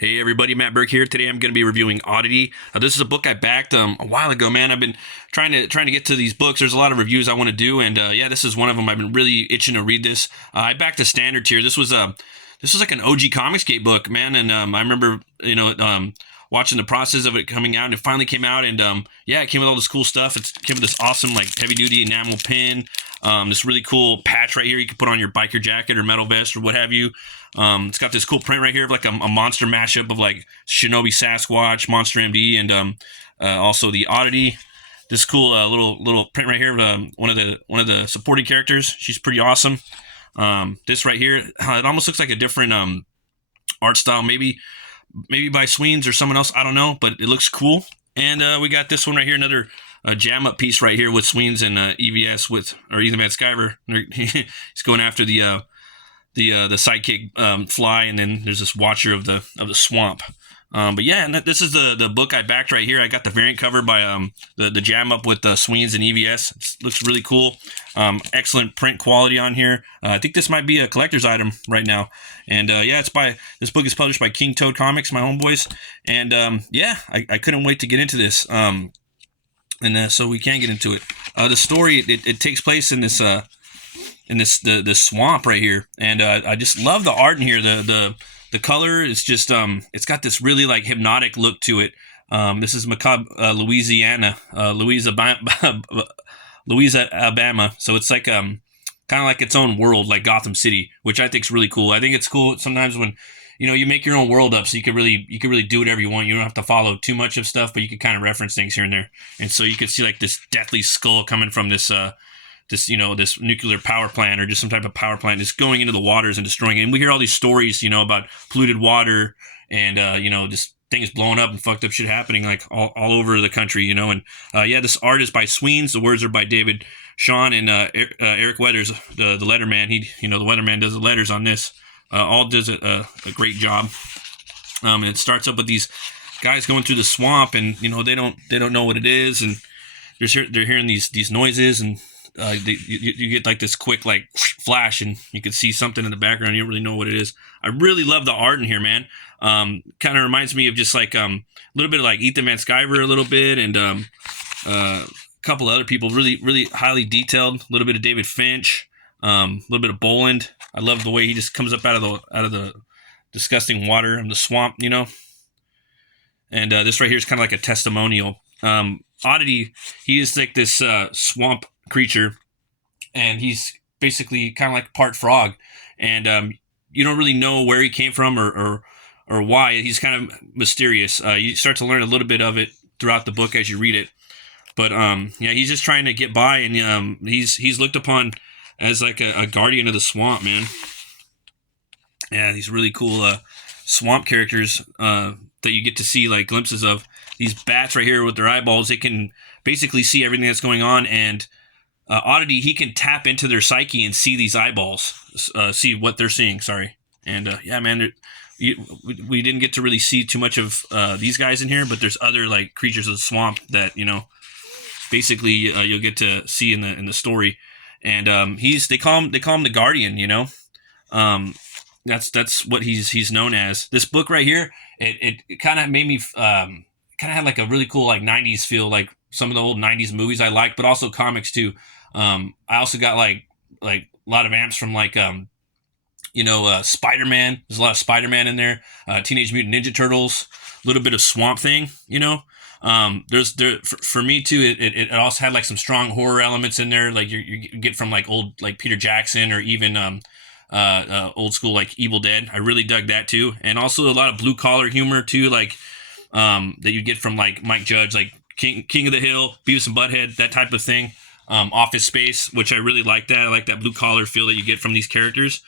Hey everybody, Matt Burke here. Today I'm going to be reviewing Oddity. This is a book I backed a while ago, man. I've been trying to get to these books. There's a lot of reviews I want to do, and yeah, this is one of them. I've been really itching to read this. I backed a standard tier. This was like an OG Comicsgate book, man, and I remember watching the process of it coming out, and it finally came out, and yeah, it came with all this cool stuff. It came with this awesome like heavy duty enamel pin. This really cool patch right here you can put on your biker jacket or metal vest or what have you. It's got this cool print right here of like a monster mashup of like Shinobi Sasquatch, Monster MD, and also the Oddity. This cool little print right here of one of the supporting characters. She's pretty awesome. This right here, it almost looks like a different art style, maybe by Sweens or someone else. I don't know, but it looks cool. And we got this one right here, another jam up piece right here with Sweens and EVS or Ethan Van Sciver. He's going after the sidekick fly, and then there's this watcher of the swamp. But yeah, and this is the book I backed right here. I got the variant cover by the jam up with Sweens and EVS. It looks really cool. Excellent print quality on here. I think this might be a collector's item right now. And yeah, this book is published by King Toad Comics, my homeboys. And yeah, I couldn't wait to get into this. And so we can get into it. The story it takes place in this the swamp right here, and I just love the art in here. The color is just it's got this really like hypnotic look to it. This is Macabre, Louisiana, Louisa, Alabama. So it's like kind of like its own world, like Gotham City, which I think is really cool. I think it's cool sometimes when you make your own world up, so you can really do whatever you want. You don't have to follow too much of stuff, but you can kind of reference things here and there. And so you can see like this deathly skull coming from this this nuclear power plant or just some type of power plant just going into the waters and destroying it. And we hear all these stories, about polluted water and just things blowing up and fucked up shit happening like all over the country, and yeah, this art is by Sweens. The words are by David Shawn and Eric Weathers, the letterman. The weatherman does the letters on this. All does a great job. And it starts up with these guys going through the swamp, and they don't know what it is, and they're hearing these noises, and you get like this quick like flash, and you can see something in the background. You don't really know what it is. I really love the art in here, man. Kind of reminds me of just like a little bit of like Ethan Van Sciver a little bit, and a couple other people really highly detailed. A little bit of David Finch, a little bit of Boland. I love the way he just comes up out of the disgusting water and the swamp, And this right here is kind of like a testimonial. Oddity, he is like this swamp creature, and he's basically kind of like part frog, and you don't really know where he came from or why. He's kind of mysterious. You start to learn a little bit of it throughout the book as you read it, but yeah, he's just trying to get by, and he's looked upon as like a guardian of the swamp, man. Yeah, these really cool swamp characters that you get to see like glimpses of. These bats right here with their eyeballs, they can basically see everything that's going on, and Oddity, he can tap into their psyche and see these eyeballs, see what they're seeing. Sorry, and yeah, man, we didn't get to really see too much of these guys in here, but there's other like creatures of the swamp that basically you'll get to see in the story, and they call him the Guardian. That's what he's known as. This book right here, it kind of made me kind of had like a really cool like 90s feel, like some of the old 90s movies I like, but also comics too. I also got like a lot of amps from like Spider-Man. There's a lot of Spider-Man in there. Teenage Mutant Ninja Turtles, a little bit of Swamp Thing, for me too, it also had like some strong horror elements in there, like you get from like old like Peter Jackson, or even old school like Evil Dead. I really dug that too, and also a lot of blue collar humor too, like that you get from like Mike Judge, like King of the Hill, Beavis and Butthead, that type of thing. Office Space, which I really like that. I like that blue collar feel that you get from these characters.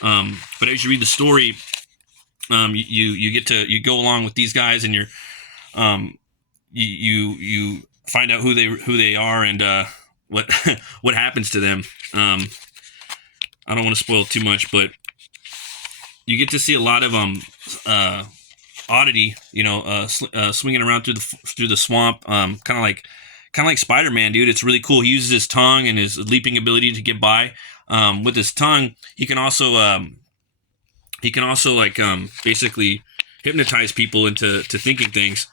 But as you read the story, you go along with these guys, and you find out who they are, and what what happens to them. I don't want to spoil too much, but you get to see a lot of Oddity, swinging around through the swamp, kind of like Spider-Man, dude. It's really cool. He uses his tongue and his leaping ability to get by. With his tongue, he can also like basically hypnotize people into thinking things.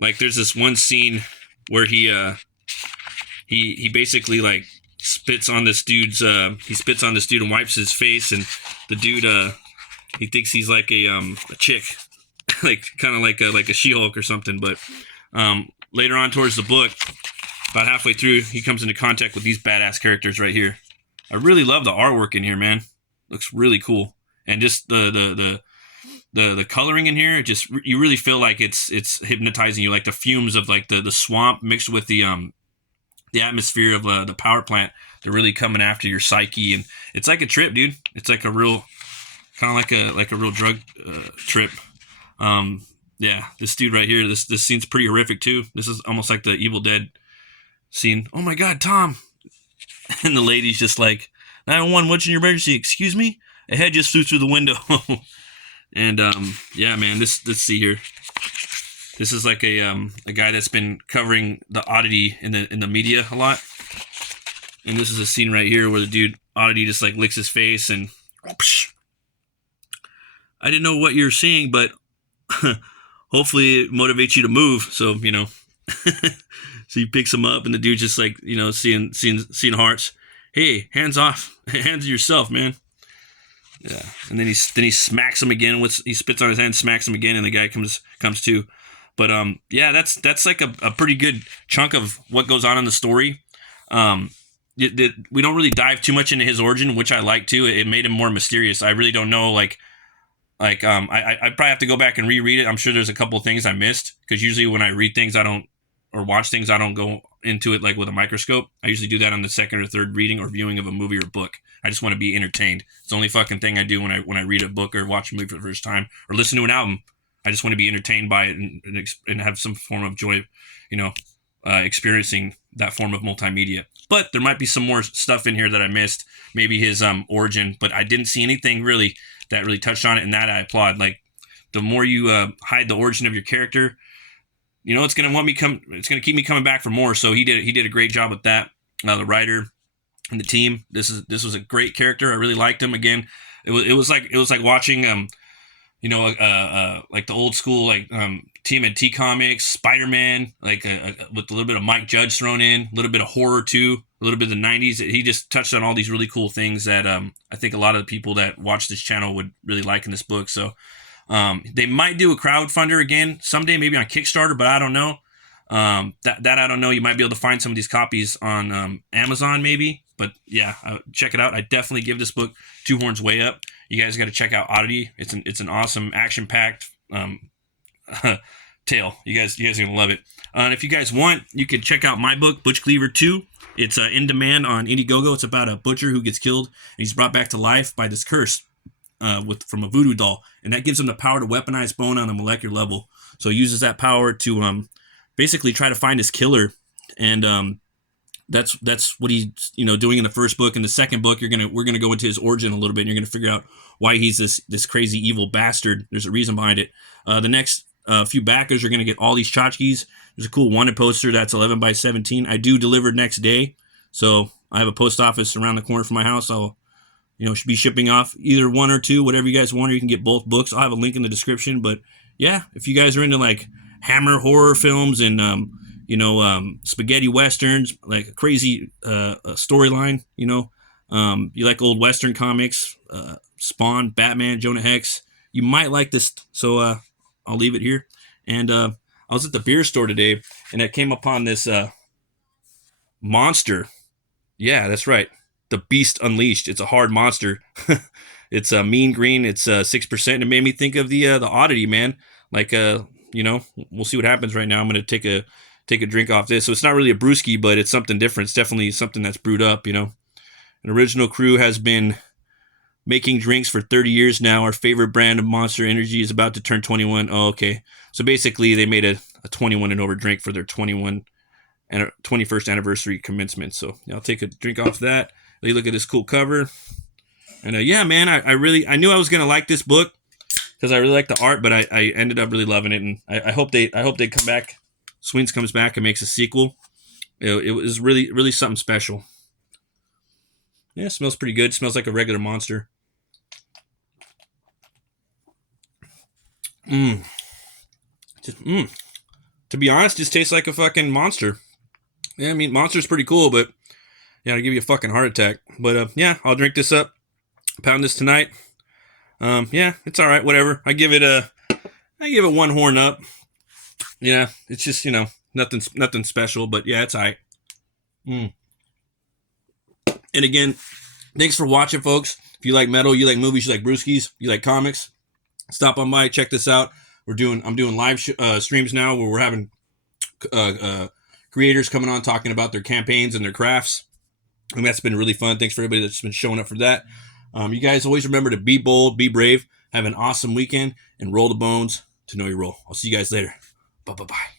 Like there's this one scene where he basically like spits on this dude's he spits on this dude and wipes his face, and the dude he thinks he's like a chick, like kind of like a She-Hulk or something. But later on towards the book, about halfway through, he comes into contact with these badass characters right here. I really love the artwork in here, man. Looks really cool, and just the coloring in here, just you really feel like it's hypnotizing you, like the fumes of like the swamp mixed with the atmosphere of the power plant. They're really coming after your psyche, and it's like a trip, dude. It's like a real kind of like a real drug trip. Yeah, this dude right here, this scene's pretty horrific too. This is almost like the Evil Dead scene. Oh my God, Tom! And the lady's just like, 911, what's in your emergency? Excuse me? A head just flew through the window. And yeah, man, let's see here. This is like a guy that's been covering the Oddity in the media a lot. And this is a scene right here where the dude Oddity just like licks his face and whoosh. I didn't know what you're seeing, but hopefully it motivates you to move. So, you know. So he picks him up, and the dude's just like, you know, seeing hearts. Hey, hands off, hands to yourself, man. Yeah, and then he smacks him again. He spits on his hand, smacks him again, and the guy comes to. But yeah, that's like a pretty good chunk of what goes on in the story. We don't really dive too much into his origin, which I like too. It made him more mysterious. I really don't know, I probably have to go back and reread it. I'm sure there's a couple of things I missed, because usually when I read things, or watch things, I don't go into it like with a microscope. I usually do that on the second or third reading or viewing of a movie or book. I just want to be entertained. It's the only fucking thing I do when I read a book or watch a movie for the first time or listen to an album. I just want to be entertained by it and have some form of joy, you know, experiencing that form of multimedia. But there might be some more stuff in here that I missed, maybe his origin, but I didn't see anything really that really touched on it, and that I applaud. Like, the more you hide the origin of your character, you know, it's gonna keep me coming back for more. So he did a great job with that. The writer and the team. This was a great character. I really liked him. Again, it was like watching you know, like the old school TMNT comics, Spider-Man, with a little bit of Mike Judge thrown in, a little bit of horror too, a little bit of the 90s. He just touched on all these really cool things that I think a lot of the people that watch this channel would really like in this book. So they might do a crowdfunder again someday, maybe on Kickstarter, but I don't know. That I don't know. You might be able to find some of these copies on Amazon maybe, but yeah, check it out. I definitely give this book 2 horns way up. You guys got to check out Oddity. It's an awesome action-packed tale. You guys are gonna love it. And if you guys want, you can check out my book, Butch Cleaver 2. It's in demand on Indiegogo. It's about a butcher who gets killed and he's brought back to life by this curse from a voodoo doll, and that gives him the power to weaponize bone on a molecular level. So he uses that power to basically try to find his killer, and that's what he's doing in the first book. In the second book, we're gonna go into his origin a little bit, and you're gonna figure out why he's this crazy evil bastard. There's a reason behind it. The next few backers are gonna get all these tchotchkes. There's a cool wanted poster that's 11 by 17. I do deliver next day, so I have a post office around the corner from my house. I'll should be shipping off either 1 or 2, whatever you guys want, or you can get both books. I'll have a link in the description. But yeah, if you guys are into like Hammer horror films and spaghetti westerns, like a crazy storyline, you like old western comics, Spawn, Batman, Jonah Hex, you might like this. So I'll leave it here. And I was at the beer store today, and I came upon this monster. Yeah, that's right. The Beast Unleashed. It's a hard monster. It's a mean green. It's 6%. And it made me think of the Oddity, man. Like, we'll see what happens right now. I'm going to take a drink off this. So it's not really a brewski, but it's something different. It's definitely something that's brewed up, An original crew has been making drinks for 30 years now. Our favorite brand of Monster Energy is about to turn 21. Oh, okay. So basically they made a 21 and over drink for their 21st anniversary commencement. So I'll take a drink off that. You look at this cool cover. And yeah, man, I knew I was going to like this book because I really like the art, but I ended up really loving it. And I hope they come back. Swings comes back and makes a sequel. It was really, really something special. Yeah, it smells pretty good. It smells like a regular monster. Just, to be honest, just tastes like a fucking Monster. Yeah, I mean, Monster's pretty cool, but yeah, it'll give you a fucking heart attack. But yeah, I'll drink this up, pound this tonight. Yeah, it's all right. Whatever. I give it 1 horn up. Yeah, it's just, nothing special, but yeah, it's all right. And again, thanks for watching, folks. If you like metal, you like movies, you like brewskis, you like comics, stop on by, check this out. I'm doing live streams now where we're having creators coming on talking about their campaigns and their crafts. And that's been really fun. Thanks for everybody that's been showing up for that. You guys always remember to be bold, be brave, have an awesome weekend, and roll the bones to know your role. I'll see you guys later. Bye-bye.